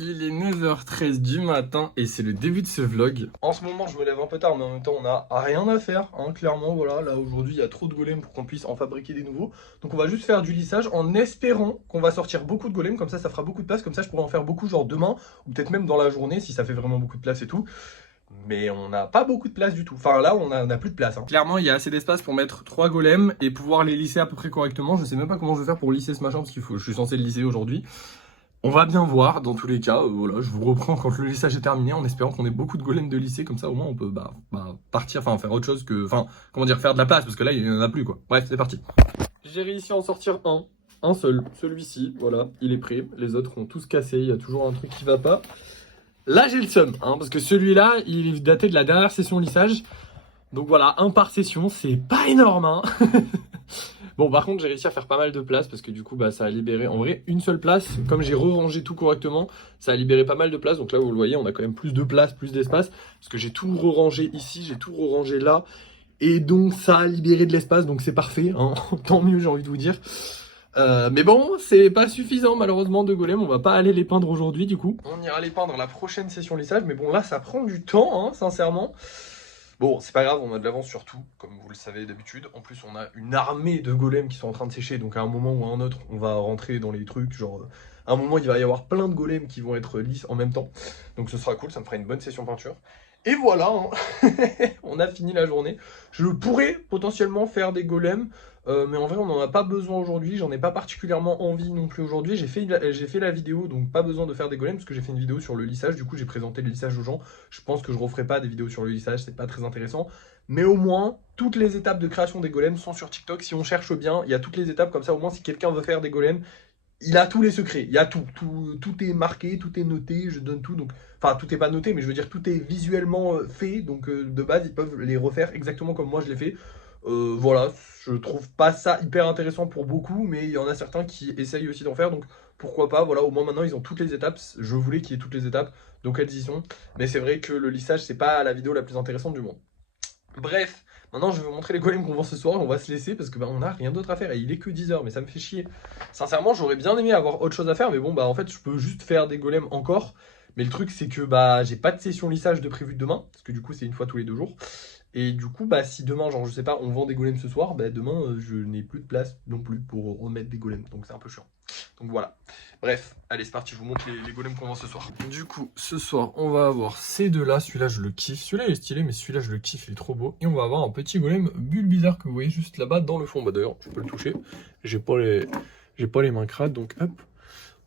Il est 9h13 du matin et c'est le début de ce vlog. En ce moment, je me lève un peu tard, mais en même temps, on a rien à faire, hein, clairement. Voilà, là aujourd'hui, il y a trop de golems pour qu'on puisse en fabriquer des nouveaux. Donc, on va juste faire du lissage en espérant qu'on va sortir beaucoup de golems. Comme ça fera beaucoup de place. Comme ça, je pourrai en faire beaucoup, genre demain ou peut-être même dans la journée si ça fait vraiment beaucoup de place et tout. Mais on n'a pas beaucoup de place du tout. Enfin, là, on a plus de place. Hein. Clairement, il y a assez d'espace pour mettre 3 golems et pouvoir les lisser à peu près correctement. Je sais même pas comment je vais faire pour lisser ce machin parce je suis censé le lisser aujourd'hui. On va bien voir, dans tous les cas, voilà, je vous reprends quand le lissage est terminé, en espérant qu'on ait beaucoup de golems de lycée, comme ça au moins on peut partir, enfin faire autre chose que, enfin, comment dire, faire de la place, parce que là il n'y en a plus quoi. Bref, c'est parti. J'ai réussi à en sortir un seul, celui-ci, voilà, il est prêt, les autres ont tous cassé, il y a toujours un truc qui va pas. Là j'ai le seum, hein, parce que celui-là, il est daté de la dernière session lissage, donc voilà, un par session, c'est pas énorme, hein. Bon, par contre, j'ai réussi à faire pas mal de place parce que du coup, ça a libéré, en vrai, une seule place. Comme j'ai re-rangé tout correctement, ça a libéré pas mal de place. Donc là, vous le voyez, on a quand même plus de place, plus d'espace. Parce que j'ai tout re-rangé ici, j'ai tout re-rangé là. Et donc, ça a libéré de l'espace, donc c'est parfait. Hein. Tant mieux, j'ai envie de vous dire. Mais bon, c'est pas suffisant malheureusement de golem. On va pas aller les peindre aujourd'hui, du coup. On ira les peindre la prochaine session lissage. Mais bon, là, ça prend du temps, hein, sincèrement. Bon, c'est pas grave, on a de l'avance sur tout, comme vous le savez d'habitude. En plus, on a une armée de golems qui sont en train de sécher, donc à un moment ou à un autre, on va rentrer dans les trucs, genre... À un moment, il va y avoir plein de golems qui vont être lisses en même temps. Donc ce sera cool, ça me fera une bonne session peinture. Et voilà, hein. On a fini la journée. Je pourrais potentiellement faire des golems, mais en vrai, on n'en a pas besoin aujourd'hui. J'en ai pas particulièrement envie non plus aujourd'hui. J'ai fait la vidéo, donc pas besoin de faire des golems, parce que j'ai fait une vidéo sur le lissage. Du coup, j'ai présenté le lissage aux gens. Je pense que je referai pas des vidéos sur le lissage, c'est pas très intéressant. Mais au moins, toutes les étapes de création des golems sont sur TikTok. Si on cherche bien, il y a toutes les étapes. Comme ça, au moins, si quelqu'un veut faire des golems, il a tous les secrets, il y a tout est marqué, tout est noté, je donne tout, donc, enfin tout est pas noté, mais je veux dire tout est visuellement fait, donc de base ils peuvent les refaire exactement comme moi je l'ai fait. Voilà, je trouve pas ça hyper intéressant pour beaucoup, mais il y en a certains qui essayent aussi d'en faire, donc pourquoi pas, voilà, au moins maintenant ils ont toutes les étapes, je voulais qu'il y ait toutes les étapes, donc elles y sont, mais c'est vrai que le lissage c'est pas la vidéo la plus intéressante du monde. Bref, maintenant je vais vous montrer les golems qu'on vend ce soir et on va se laisser parce que on a rien d'autre à faire et il est que 10h mais ça me fait chier. Sincèrement j'aurais bien aimé avoir autre chose à faire mais bon en fait je peux juste faire des golems encore. Mais le truc c'est que j'ai pas de session lissage de prévu demain parce que du coup c'est une fois tous les 2 jours. Et du coup si demain genre je sais pas on vend des golems ce soir, demain je n'ai plus de place non plus pour remettre des golems donc c'est un peu chiant. Donc voilà. Bref, allez c'est parti, je vous montre les golems qu'on vend ce soir. Du coup, ce soir, on va avoir ces deux-là. Celui-là, je le kiffe. Celui-là, il est stylé, mais celui-là, je le kiffe, il est trop beau. Et on va avoir un petit golem Bulbizarre que vous voyez juste là-bas dans le fond. D'ailleurs, je peux le toucher. J'ai pas les mains crades, donc hop.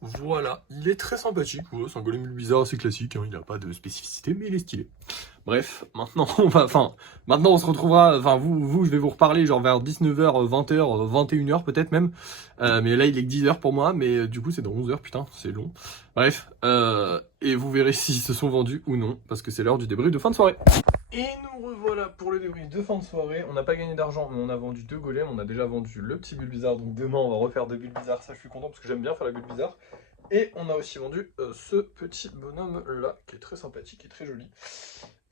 Voilà, il est très sympathique. Ouais, c'est un golem Bulbizarre assez classique. Hein. Il n'a pas de spécificité, mais il est stylé. Bref, maintenant on se retrouvera, je vais vous reparler genre vers 19h, 20h, 21h peut-être même, mais là il est que 10h pour moi, mais du coup c'est dans 11h, putain, c'est long. Bref, et vous verrez s'ils se sont vendus ou non, parce que c'est l'heure du débrief de fin de soirée. Et nous revoilà pour le débrief de fin de soirée, on n'a pas gagné d'argent, mais on a vendu 2 golems, on a déjà vendu le petit Bulbizarre, donc demain on va refaire 2 Bulbizarres, ça je suis content parce que j'aime bien faire la Bulbizarre. Et on a aussi vendu ce petit bonhomme là, qui est très sympathique et très joli.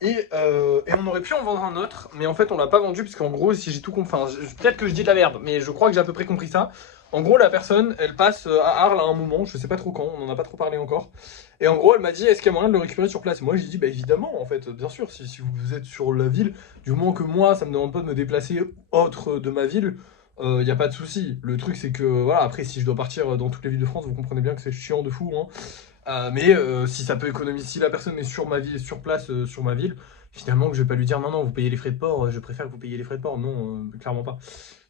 Et on aurait pu en vendre un autre, mais en fait on l'a pas vendu, parce qu'en gros, si j'ai tout compris, peut-être que je dis de la merde, mais je crois que j'ai à peu près compris ça. En gros, la personne, elle passe à Arles à un moment, je sais pas trop quand, on en a pas trop parlé encore. Et en gros, elle m'a dit, est-ce qu'il y a moyen de le récupérer sur place? Et moi, j'ai dit, évidemment, en fait, bien sûr, si vous êtes sur la ville, du moment que moi, ça me demande pas de me déplacer autre de ma ville, il n'y a pas de souci. Le truc, c'est que, voilà, après, si je dois partir dans toutes les villes de France, vous comprenez bien que c'est chiant de fou, hein. Mais si ça peut économiser, si la personne est sur ma ville, sur place, sur ma ville, finalement que je vais pas lui dire non, non, vous payez les frais de port, je préfère que vous payiez les frais de port, non, clairement pas.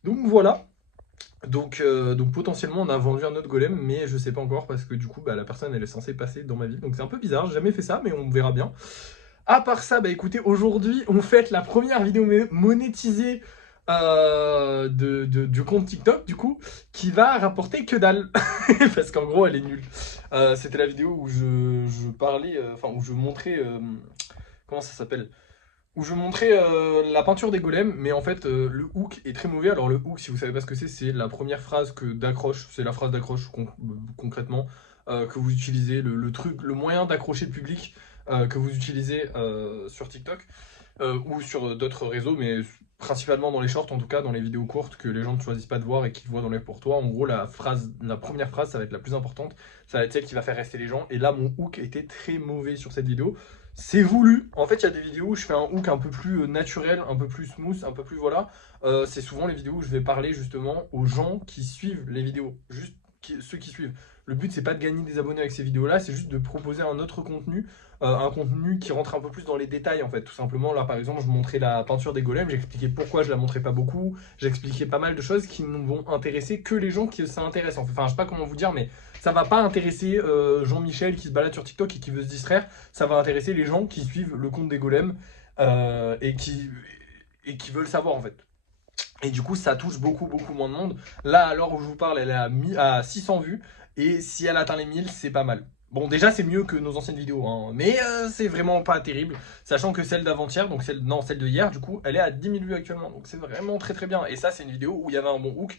Donc voilà, donc potentiellement on a vendu un autre golem, mais je sais pas encore parce que du coup la personne elle est censée passer dans ma ville, donc c'est un peu bizarre, j'ai jamais fait ça, mais on verra bien. À part ça, écoutez, aujourd'hui on fête la première vidéo monétisée du compte TikTok du coup, qui va rapporter que dalle parce qu'en gros elle est nulle. C'était la vidéo où je parlais, où je montrais, comment ça s'appelle, où je montrais la peinture des golems, mais en fait le hook est très mauvais. Alors le hook, si vous savez pas ce que c'est la première phrase d'accroche, c'est la phrase d'accroche concrètement, que vous utilisez, le truc, le moyen d'accrocher le public que vous utilisez sur TikTok ou sur d'autres réseaux, mais principalement dans les shorts, en tout cas dans les vidéos courtes que les gens ne choisissent pas de voir et qui voient dans les pour toi. En gros, la première phrase, ça va être la plus importante, ça va être celle qui va faire rester les gens. Et là, mon hook était très mauvais sur cette vidéo. C'est voulu. En fait, il y a des vidéos où je fais un hook un peu plus naturel, un peu plus smooth, un peu plus voilà. C'est souvent les vidéos où je vais parler justement aux gens qui suivent les vidéos, juste ceux qui suivent. Le but, c'est pas de gagner des abonnés avec ces vidéos-là, c'est juste de proposer un autre contenu, un contenu qui rentre un peu plus dans les détails en fait. Tout simplement, là par exemple, je montrais la peinture des golems, j'expliquais pourquoi je la montrais pas beaucoup, j'expliquais pas mal de choses qui ne vont intéresser que les gens qui ça intéresse. Enfin, je sais pas comment vous dire, mais ça va pas intéresser Jean-Michel qui se balade sur TikTok et qui veut se distraire, ça va intéresser les gens qui suivent le compte des golems et qui veulent savoir en fait. Et du coup, ça touche beaucoup moins de monde. Là, à l'heure où je vous parle, elle est à 600 vues. Et si elle atteint les 1000, c'est pas mal. Bon, déjà, c'est mieux que nos anciennes vidéos, hein, mais c'est vraiment pas terrible. Sachant que celle d'avant-hier, donc celle de hier, du coup, elle est à 10 000 vues actuellement. Donc c'est vraiment très bien. Et ça, c'est une vidéo où il y avait un bon hook.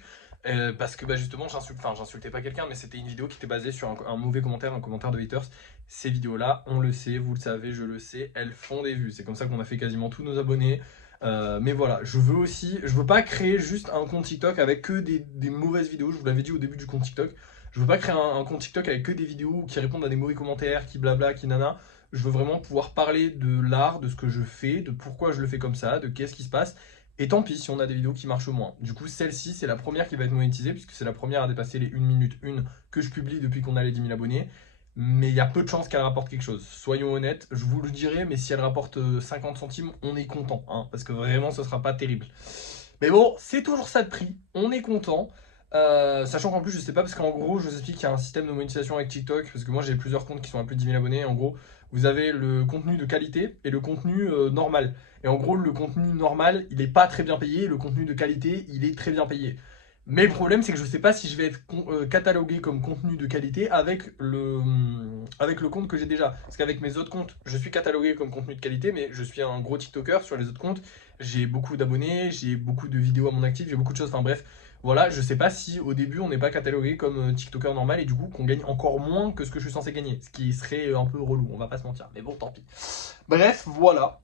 Parce que bah, justement, j'insultais pas quelqu'un, mais c'était une vidéo qui était basée sur un mauvais commentaire, un commentaire de haters. Ces vidéos-là, on le sait, vous le savez, je le sais, elles font des vues. C'est comme ça qu'on a fait quasiment tous nos abonnés. Mais voilà, je veux pas créer juste un compte TikTok avec que des mauvaises vidéos. Je vous l'avais dit au début du compte TikTok. Je veux pas créer un compte TikTok avec que des vidéos qui répondent à des mauvais commentaires, qui blabla, qui nana. Je veux vraiment pouvoir parler de l'art, de ce que je fais, de pourquoi je le fais comme ça, de qu'est-ce qui se passe. Et tant pis si on a des vidéos qui marchent moins. Du coup, celle-ci, c'est la première qui va être monétisée, puisque c'est la première à dépasser les 1 minute 1 que je publie depuis qu'on a les 10 000 abonnés. Mais il y a peu de chances qu'elle rapporte quelque chose. Soyons honnêtes, je vous le dirai, mais si elle rapporte 50 centimes, on est content, hein, parce que vraiment, ce sera pas terrible. Mais bon, c'est toujours ça de prix, on est content. Sachant qu'en plus, je sais pas, parce qu'en gros, je vous explique qu'il y a un système de monétisation avec TikTok, parce que moi j'ai plusieurs comptes qui sont à plus de 10 000 abonnés. En gros, vous avez le contenu de qualité et le contenu normal. Et en gros, le contenu normal, il est pas très bien payé, le contenu de qualité, il est très bien payé. Mais le problème, c'est que je sais pas si je vais être catalogué comme contenu de qualité avec le compte que j'ai déjà. Parce qu'avec mes autres comptes, je suis catalogué comme contenu de qualité, mais je suis un gros TikToker sur les autres comptes. J'ai beaucoup d'abonnés, j'ai beaucoup de vidéos à mon actif, j'ai beaucoup de choses. Enfin bref, voilà, je sais pas si au début on n'est pas catalogué comme TikToker normal et du coup qu'on gagne encore moins que ce que je suis censé gagner. Ce qui serait un peu relou, on va pas se mentir. Mais bon, tant pis. Bref, voilà.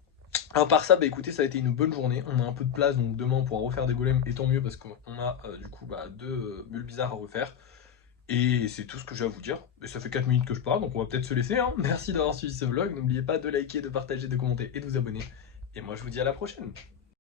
À part ça, bah écoutez, ça a été une bonne journée. On a un peu de place, donc demain on pourra refaire des golems, et tant mieux parce qu'on a du coup deux bulles bizarres à refaire. Et c'est tout ce que j'ai à vous dire. Et ça fait 4 minutes que je parle, donc on va peut-être se laisser, hein. Merci d'avoir suivi ce vlog. N'oubliez pas de liker, de partager, de commenter et de vous abonner. Et moi je vous dis à la prochaine.